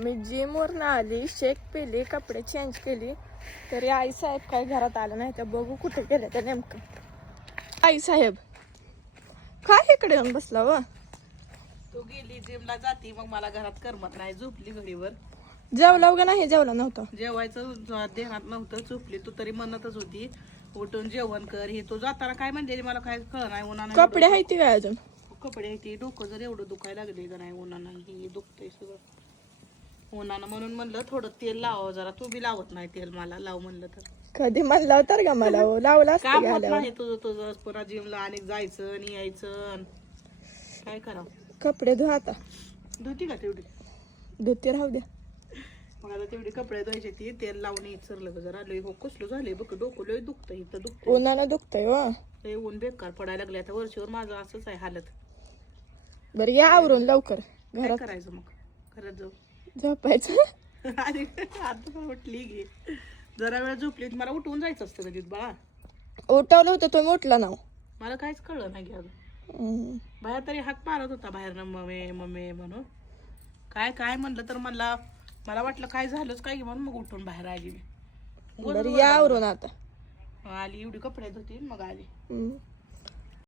मी gym वरनं आली, शेक पिली, कपडे चेंज केली, तरी आई साहेब काय घरात आलं नाही. तर बघू कुठे गेले तर नेमकं. आई साहेब काय इकडे येऊन बसला व? तू गेली जिमला जाती, मग मला घरात करमत नाही. झोपली घडीवर. जेवला का नाही? जेवला नव्हतं. जेवायचं ध्यानात नव्हतं. झोपली तू तरी म्हणतच होती उठून जेवण कर. हे तू जाताना काय म्हणलेली मला काय कळ नाही. उन्हानं कपडे आहेत ते काय अजून? कपडे ते डोकं जर एवढं दुखायला लागले का नाही उन्हानं, हे दुखतंय सगळं उन्हानं. म्हणून म्हणलं थोडं तेल लावावं जरा. तू बी लावत नाही तेल, मला लाव म्हणलं तर. कधी म्हणला तर का मला हो? लावला काम असतं होत घालावं. नाही तुझं पुन्हा जिमला आणि जायचं आणि यायचं. काय करावं? कपडे धुवा आता. धुती का तेवढी? धुते राहू द्या. मग आता तेवढी कपडे धुवायचे, ती तेल लावून इचरलं का जरा. लय हो कसलं झालंय बघ, डोकं लय दुखतं इथं. दुखतं उन्हानं दुखतंय व. लय ऊन बेकार पडायला लागले आता. वरचीवर माझं असंच आहे हालत. बरं या आवरून लवकर. काय घरात करायचं मग? खरंच जाऊ झोपायचं. आणि आता पण उठली गे. जरा वेळ झोपली मला उठवून जायचं असतं कधीच बाळा. उठवलं होतं तुम्ही उठला ना. मला काहीच कळलं नाही अजून. बाहेर तरी हाक मारत होता बाहेरनं मम्मी मम्मी म्हणून. काय काय म्हणलं तर मला वाटलं काय झालंच काय म्हणून मग उठून बाहेर आली मी. बरं या आवरून आता. आली एवढी कपडे धुती मग आली.